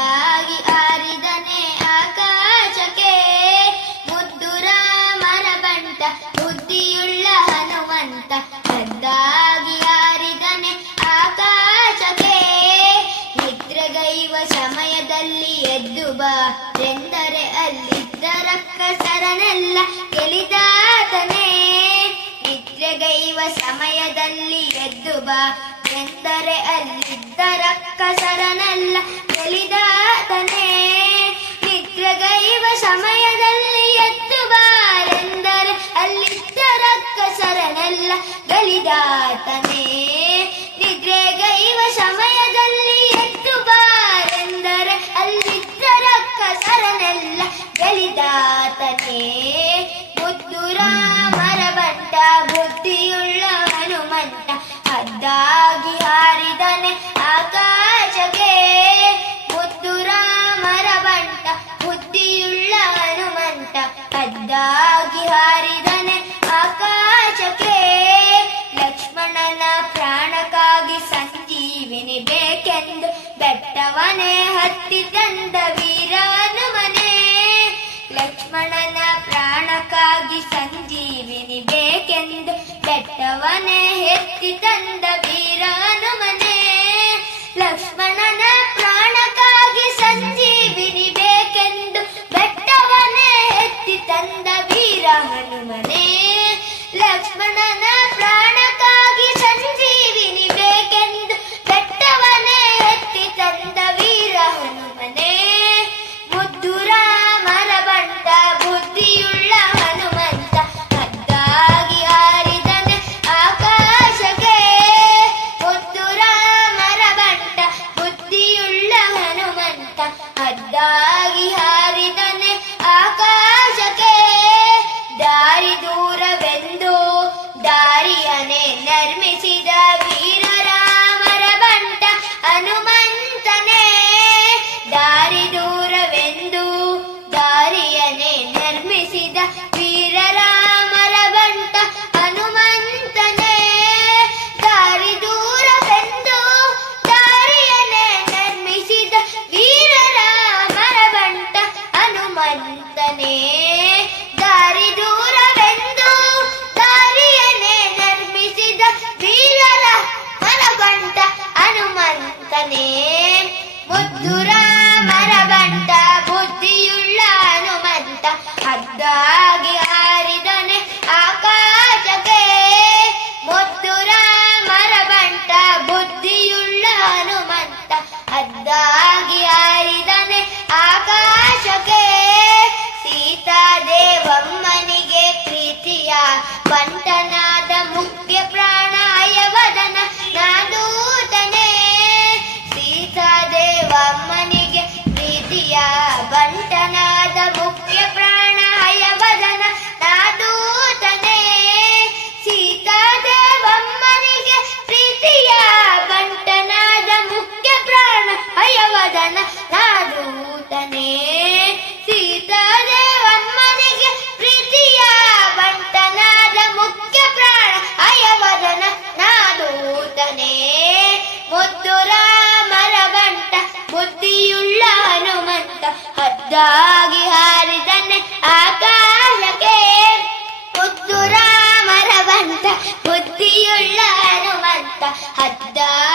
ಹದ್ದಾಗಿ ಹಾರಿದನೆ ಆಕಾಶಕ್ಕೆ ಮುದ್ದು ರಾಮರ ಬಂಟ ಬುದ್ಧಿಯುಳ್ಳ ಹನುಮಂತ. ಹದ್ದಾಗಿ ಹಾರಿದನೆ ಆಕಾಶಕ್ಕೆ ನಿದ್ರೆಗೈವ ಸಮಯದಲ್ಲಿ ಎದ್ದು ಬಾ ಎಂದರೆ ಅಲ್ಲಿದ್ದ ರಕ್ಕಸರನೆಲ್ಲ ಗೆಲಿದಾತನೇ. ನಿದ್ರೆಗೈವ ಸಮಯದಲ್ಲಿ ಎದ್ದು ಬಾ ಎಂದರೆ ಅಲ್ಲಿದ್ದ ರಕ್ಕಸರನೆಲ್ಲ ಗೆಲಿದಾತನೇ. ನಿದ್ರೆಗೈವ ಸಮಯದಲ್ಲಿ ಎದ್ದು ಬಾರೆಂದರೆ ಅಲ್ಲಿದ್ದ ರಕ್ಕಸರನೆಲ್ಲ ಗೆಲಿದಾತನೇ. ನಿದ್ರೆಗೈವ ಸಮಯದಲ್ಲಿ ಎದ್ದು ಬಾರೆಂದರೆ ಅಲ್ಲಿದ್ದ ರಕ್ಕಸರನೆಲ್ಲ ಗೆಲಿದಾತನೇ. ಮುದ್ದು ರಾಮರ ಬಂಟ ಬುದ್ಧಿಯುಳ್ಳ ಹನುಮಂತ. ಹದ್ದಾಗಿ ಹಾರಿದನೆ ಆಕಾಶಕ್ಕೆ ಮುದ್ದು ರಾಮರ ಬಂಟ ಬುದ್ಧಿಯುಳ್ಳ ಹನುಮಂತ. ಹದ್ದಾಗಿ ಹಾರಿದನೆ ಆಕಾಶಕ್ಕೆ ಲಕ್ಷ್ಮಣನ ಪ್ರಾಣಕ್ಕಾಗಿ ಸಂಜೀವಿನಿ ಬೇಕೆಂದು ಬೆಟ್ಟವನೇ ಹತ್ತಿ ತಂದ ವೀರ ಹನುಮನೇ. ಲಕ್ಷ್ಮಣನ ಪ್ರಾಣಕ್ಕಾಗಿ ಸಂಜೀವಿನಿ ಬೇಕೆಂದು ಬೆಟ್ಟವನೇ ಎತ್ತಿ ತಂದ ವೀರ ಹನುಮನೇ. ಲಕ್ಷ್ಮಣನ ಪ್ರಾಣಕ್ಕಾಗಿ ಸಂಜೀವಿನಿ ಬೇಕೆಂದು ಬೆಟ್ಟವನೇ ಎತ್ತಿ ತಂದ ವೀರ ಹನುಮನೇ. ಲಕ್ಷ್ಮಣನ ಪ್ರಾಣಕ್ಕಾಗಿ ಸಂಜೀವಿನಿ ಬೇಕೆಂದು ಬೆಟ್ಟವನೇ ಎತ್ತಿ ತಂದ ವೀರ ಹನುಮನೇ. ಮುದ್ದು ರಾಮರ ಬಂಟ ಬುದ್ಧಿಯುಳ್ಳ ಹನುಮಂತ. ಹದ್ದಾಗಿ ಹಾರಿದನೆ ಆಕಾಶಕ್ಕೆ ಮುದ್ದು ರಾಮರ ಬಂಟ ಬುದ್ಧಿಯುಳ್ಳ ಹನುಮಂತ. ಹದ್ದಾಗಿ ಹಾರಿದನೆ ಆಕಾಶಕ್ಕೆ ದಾರಿ ದೂರವೆಂದು ದಾರಿಯನ್ನೇ ನಿರ್ಮಿಸಿದ ವೀರ ರಾಮರ ಬಂಟ ಹನುಮಂತನೇ. ದಾರಿ ದೂರವೆಂದು ದಾರಿಯನ್ನೇ ನಿರ್ಮಿಸಿದ ವೀರ ರಾಮರ ಬಂಟ ಹನುಮಂತನೇ. ದಾರಿ ದೂರವೆಂದು ದಾರಿಯನ್ನೇ ನಿರ್ಮಿಸಿದ ವೀರ ರಾಮರ ಬಂಟ ಹನುಮಂತನೇ. ದಾರಿ ದೂರವೆಂದು ದಾರಿಯನ್ನೇ ನಿರ್ಮಿಸಿದ ವೀರ ರಾಮರ ಬಂಟ ಹನುಮಂತನೇ. ಮುದ್ದು ರಾಮರ ಬಂಟ ಬುದ್ಧಿಯುಳ್ಳ ಹನುಮಂತ. ಹದ್ದಾಗಿ ಹಾರಿದನೆ ಆಕಾಶಕ್ಕೆ ಮುದ್ದು ರಾಮರ ಬಂಟ ಬುದ್ಧಿಯುಳ್ಳ ಹನುಮಂತ. ಹದ್ದಾಗಿ ಹಾರಿದನೆ ಆಕಾಶಕ್ಕೆ ಸೀತಾದೇವಮ್ಮನಿಗೆ ಪ್ರೀತಿಯ ಬಂಟನಾದ ಮುಖ್ಯ ಪ್ರಾಣ ಹಯವದನ ನಾದೂತನೇ. ಸೀತಾದೇವಮ್ಮನಿಗೆ ಪ್ರೀತಿಯ ಬಂಟನಾದ ಮುಖ್ಯ ಪ್ರಾಣ ಹಯವದನ ನಾದೂತನೇ. ಸೀತಾದೇವಮ್ಮನಿಗೆ ಪ್ರೀತಿಯ ಬಂಟನಾದ ಮುಖ್ಯ ಪ್ರಾಣ ಹಯವದನ ನಾದೂತನೇ. ಸೀತಾದೇವಮ್ಮನಿಗೆ ಪ್ರೀತಿಯ ಬಂಟನಾದ ಮುಖ್ಯ ಪ್ರಾಣ ಹಯವದನ ನಾದೂತನೇ. ಮುದ್ದು ರಾಮರ ಬಂಟ ಬುದ್ಧಿಯುಳ್ಳ ಹನುಮಂತ. ಹದ್ದಾಗಿ ಹಾರಿದನೆ ಆಕಾಶಕ್ಕೆ ಮುದ್ದು ರಾಮರ ಬಂಟ ಬುದ್ಧಿಯುಳ್ಳ ಹನುಮಂತ. ಹದ್ದಾಗಿ